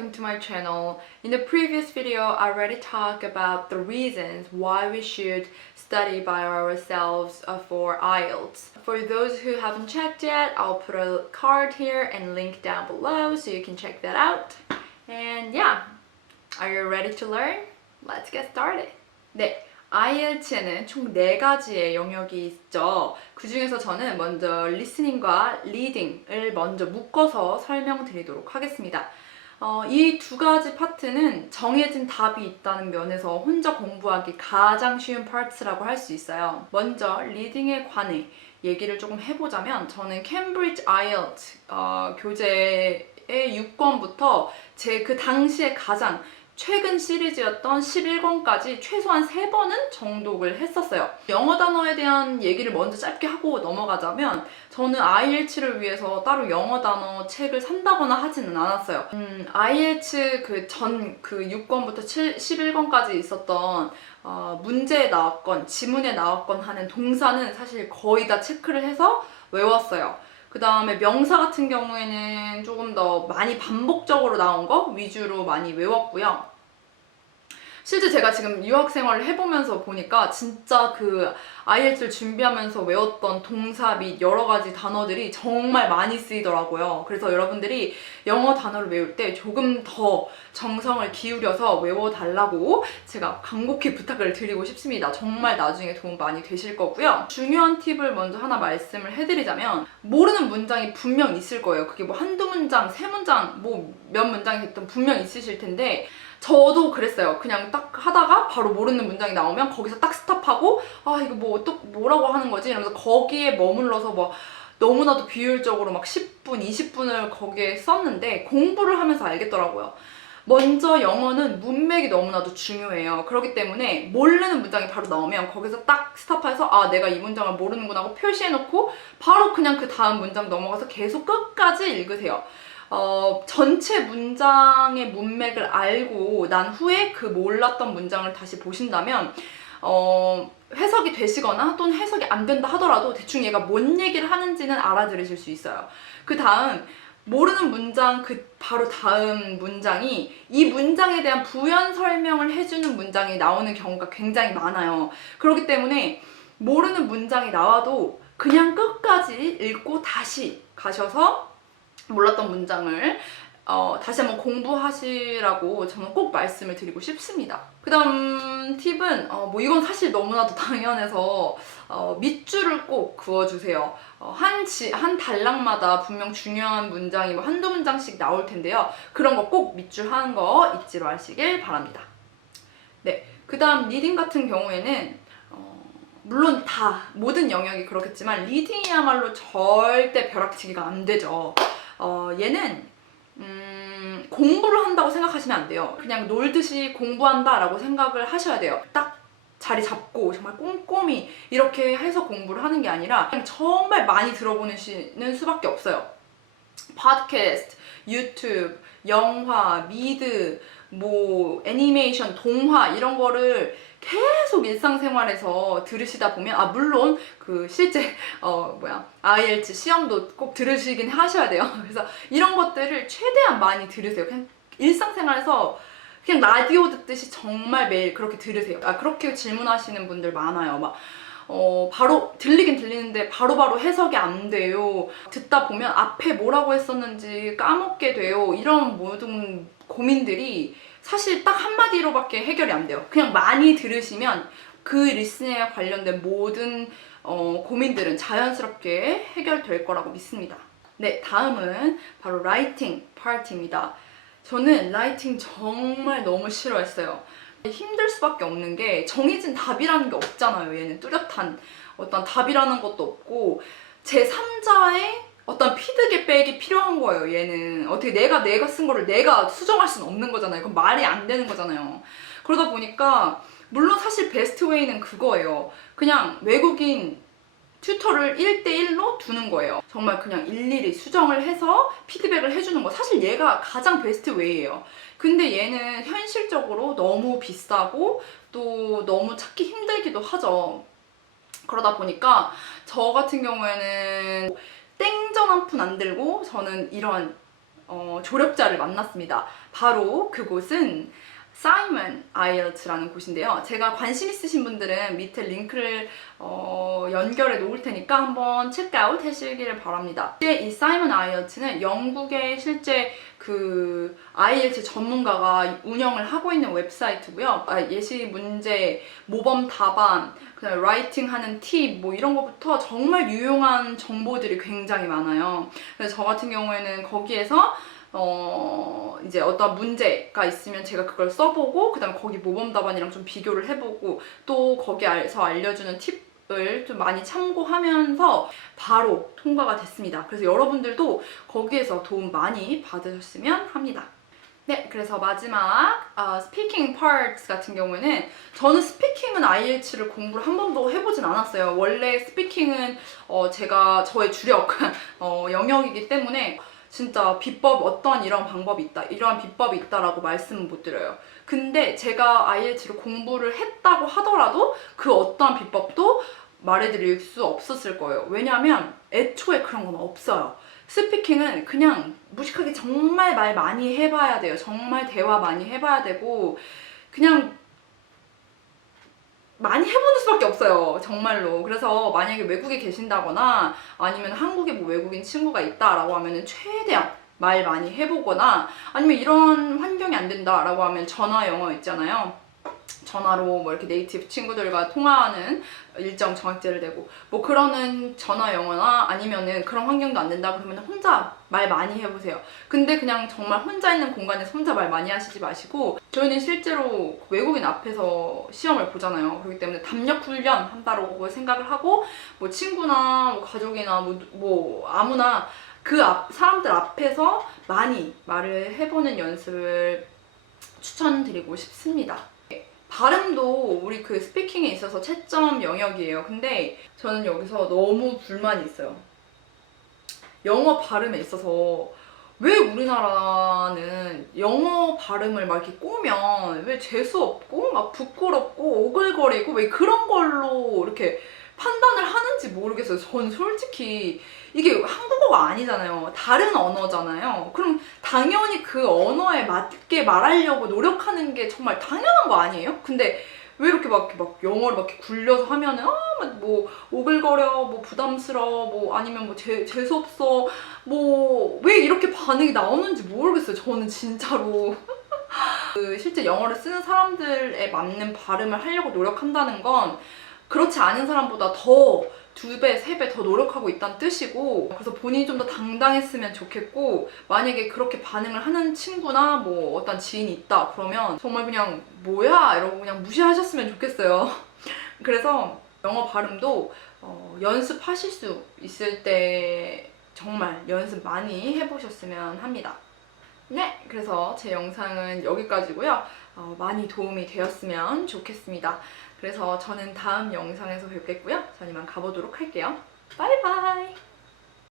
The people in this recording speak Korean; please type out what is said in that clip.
welcome to my channel. In the previous video, I already talked about the reasons why we should study by ourselves for IELTS. For those who haven't checked yet, I'll put a card here and link down below so you can check that out. And yeah, are you ready to learn? Let's get started. 네. IELTS에는 총 4가지의 영역이 있죠. 그 중에서 저는 먼저 리스닝과 리딩을 먼저 묶어서 설명드리도록 하겠습니다. 이 두 가지 파트는 정해진 답이 있다는 면에서 혼자 공부하기 가장 쉬운 파트라고 할 수 있어요. 먼저 리딩에 관해 얘기를 조금 해보자면 저는 캠브리지 IELTS 교재의 6권부터 제 그 당시에 가장 최근 시리즈였던 11권까지 최소한 3번은 정독을 했었어요. 영어 단어에 대한 얘기를 먼저 짧게 하고 넘어가자면 저는 IELTS를 위해서 따로 영어 단어 책을 산다거나 하지는 않았어요. IELTS 그 6권부터 11권까지 있었던 문제에 나왔건 지문에 나왔건 하는 동사는 사실 거의 다 체크를 해서 외웠어요. 그 다음에 명사 같은 경우에는 조금 더 많이 반복적으로 나온 거 위주로 많이 외웠고요. 실제 제가 지금 유학 생활을 해보면서 보니까 진짜 그 IELTS를 준비하면서 외웠던 동사 및 여러 가지 단어들이 정말 많이 쓰이더라고요. 그래서 여러분들이 영어 단어를 외울 때 조금 더 정성을 기울여서 외워달라고 제가 간곡히 부탁을 드리고 싶습니다. 정말 나중에 도움 많이 되실 거고요. 중요한 팁을 먼저 하나 말씀을 해드리자면 모르는 문장이 분명 있을 거예요. 그게 뭐 한두 문장, 세 문장, 뭐 몇 문장이 됐든 분명 있으실 텐데 저도 그랬어요. 그냥 딱 하다가 바로 모르는 문장이 나오면 거기서 딱 스탑하고 이거 뭐 또 뭐라고 하는 거지? 이러면서 거기에 머물러서 뭐 너무나도 비효율적으로 막 10분, 20분을 거기에 썼는데 공부를 하면서 알겠더라고요. 먼저 영어는 문맥이 너무나도 중요해요. 그렇기 때문에 모르는 문장이 바로 나오면 거기서 딱 스탑해서 내가 이 문장을 모르는구나 하고 표시해놓고 바로 그냥 그 다음 문장 넘어가서 계속 끝까지 읽으세요. 전체 문장의 문맥을 알고 난 후에 그 몰랐던 문장을 다시 보신다면 해석이 되시거나 또는 해석이 안 된다 하더라도 대충 얘가 뭔 얘기를 하는지는 알아들으실 수 있어요. 그 다음 모르는 문장 그 바로 다음 문장이 이 문장에 대한 부연 설명을 해주는 문장이 나오는 경우가 굉장히 많아요. 그렇기 때문에 모르는 문장이 나와도 그냥 끝까지 읽고 다시 가셔서 몰랐던 문장을 다시 한번 공부하시라고 저는 꼭 말씀을 드리고 싶습니다. 그 다음 팁은 뭐 이건 사실 너무나도 당연해서 밑줄을 꼭 그어주세요. 한 단락마다 분명 중요한 문장이 뭐 한두 문장씩 나올 텐데요. 그런 거 꼭 밑줄 하는 거 잊지 마시길 바랍니다. 네, 그 다음 리딩 같은 경우에는 물론 다 모든 영역이 그렇겠지만 리딩이야말로 절대 벼락치기가 안 되죠. 얘는 공부를 한다고 생각하시면 안 돼요. 그냥 놀듯이 공부한다라고 생각을 하셔야 돼요. 딱 자리 잡고 정말 꼼꼼히 이렇게 해서 공부를 하는 게 아니라 그냥 정말 많이 들어보시는 수밖에 없어요. 팟캐스트, 유튜브, 영화, 미드, 뭐 애니메이션, 동화 이런 거를 계속 일상생활에서 들으시다 보면 물론 그 실제 IELTS 시험도 꼭 들으시긴 하셔야 돼요. 그래서 이런 것들을 최대한 많이 들으세요. 그냥 일상생활에서 그냥 라디오 듣듯이 정말 매일 그렇게 들으세요. 그렇게 질문하시는 분들 많아요. 바로 들리긴 들리는데 바로바로 해석이 안 돼요. 듣다 보면 앞에 뭐라고 했었는지 까먹게 돼요. 이런 모든 고민들이 사실 딱 한마디로밖에 해결이 안 돼요. 그냥 많이 들으시면 그 리스닝에 관련된 모든 고민들은 자연스럽게 해결될 거라고 믿습니다. 네, 다음은 바로 라이팅 파트입니다. 저는 라이팅 정말 너무 싫어했어요. 힘들 수밖에 없는 게 정해진 답이라는 게 없잖아요. 얘는 뚜렷한 어떤 답이라는 것도 없고 제3자의 어떤 피드백이 필요한 거예요. 얘는 어떻게 내가 쓴 거를 내가 수정할 수는 없는 거잖아요. 그건 말이 안 되는 거잖아요. 그러다 보니까 물론 사실 베스트 웨이는 그거예요. 그냥 외국인 튜터를 1대1로 두는 거예요. 정말 그냥 일일이 수정을 해서 피드백을 해주는 거. 사실 얘가 가장 베스트 웨이예요. 근데 얘는 현실적으로 너무 비싸고 또 너무 찾기 힘들기도 하죠. 그러다 보니까 저 같은 경우에는 땡전 한 푼 안 들고 저는 이런 조력자를 만났습니다. 바로 그곳은 사이먼 아이엘츠라는 곳인데요. 제가 관심 있으신 분들은 밑에 링크를 연결해 놓을 테니까 한번 체크아웃 하시기를 바랍니다. 이 사이먼 아이엘츠는 영국의 실제 그 IELTS 전문가가 운영을 하고 있는 웹사이트고요. 예시 문제, 모범 답안, 그다음에 라이팅 하는 팁 뭐 이런 것부터 정말 유용한 정보들이 굉장히 많아요. 그래서 저 같은 경우에는 거기에서 이제 어떤 문제가 있으면 제가 그걸 써보고 그다음에 거기 모범 답안이랑 좀 비교를 해보고 또 거기에서 알려주는 팁을 좀 많이 참고하면서 바로 통과가 됐습니다. 그래서 여러분들도 거기에서 도움 많이 받으셨으면 합니다. 네, 그래서 마지막 스피킹 파트 같은 경우에는 저는 스피킹은 IELTS를 공부를 한 번도 해보진 않았어요. 원래 스피킹은 제가 저의 주력 영역이기 때문에 진짜 비법 어떠한 이런 방법이 있다, 이러한 비법이 있다라고 말씀은 못 드려요. 근데 제가 IELTS를 공부를 했다고 하더라도 그 어떠한 비법도 말해드릴 수 없었을 거예요. 왜냐하면 애초에 그런 건 없어요. 스피킹은 그냥 무식하게 정말 말 많이 해봐야 돼요. 정말 대화 많이 해봐야 되고 그냥 많이 해보는 수밖에 없어요. 정말로. 그래서 만약에 외국에 계신다거나 아니면 한국에 뭐 외국인 친구가 있다라고 하면은 최대한 말 많이 해보거나 아니면 이런 환경이 안 된다라고 하면 전화 영어 있잖아요. 전화로 뭐 이렇게 네이티브 친구들과 통화하는 일정 정학제를 내고 뭐 그러는 전화 영어나 아니면은 그런 환경도 안 된다 그러면 혼자 말 많이 해보세요. 근데 그냥 정말 혼자 있는 공간에서 혼자 말 많이 하시지 마시고 저희는 실제로 외국인 앞에서 시험을 보잖아요. 그렇기 때문에 담력 훈련 한다고 생각을 하고 뭐 친구나 뭐 가족이나 뭐 아무나 그 사람들 앞에서 많이 말을 해보는 연습을 추천드리고 싶습니다. 발음도 우리 그 스피킹에 있어서 채점 영역이에요. 근데 저는 여기서 너무 불만이 있어요. 영어 발음에 있어서 왜 우리나라는 영어 발음을 막 이렇게 꼬면 왜 재수없고 막 부끄럽고 오글거리고 왜 그런 걸로 이렇게 판단을 하는지 모르겠어요. 전 솔직히 이게 한국어가 아니잖아요. 다른 언어잖아요. 그럼 당연히 그 언어에 맞게 말하려고 노력하는 게 정말 당연한 거 아니에요? 근데 왜 이렇게 막 영어를 막 이렇게 굴려서 하면은 뭐 오글거려, 뭐 부담스러워, 뭐 아니면 뭐 재수없어, 뭐 왜 이렇게 반응이 나오는지 모르겠어요. 저는 진짜로. 그 실제 영어를 쓰는 사람들에 맞는 발음을 하려고 노력한다는 건 그렇지 않은 사람보다 더 2배, 3배 더 노력하고 있다는 뜻이고 그래서 본인이 좀 더 당당했으면 좋겠고 만약에 그렇게 반응을 하는 친구나 뭐 어떤 지인이 있다 그러면 정말 그냥 뭐야 이러고 그냥 무시하셨으면 좋겠어요. 그래서 영어 발음도 연습하실 수 있을 때 정말 연습 많이 해보셨으면 합니다. 네, 그래서 제 영상은 여기까지고요. 많이 도움이 되었으면 좋겠습니다. 그래서 저는 다음 영상에서 뵙겠고요. 전 이만 가보도록 할게요. 바이바이!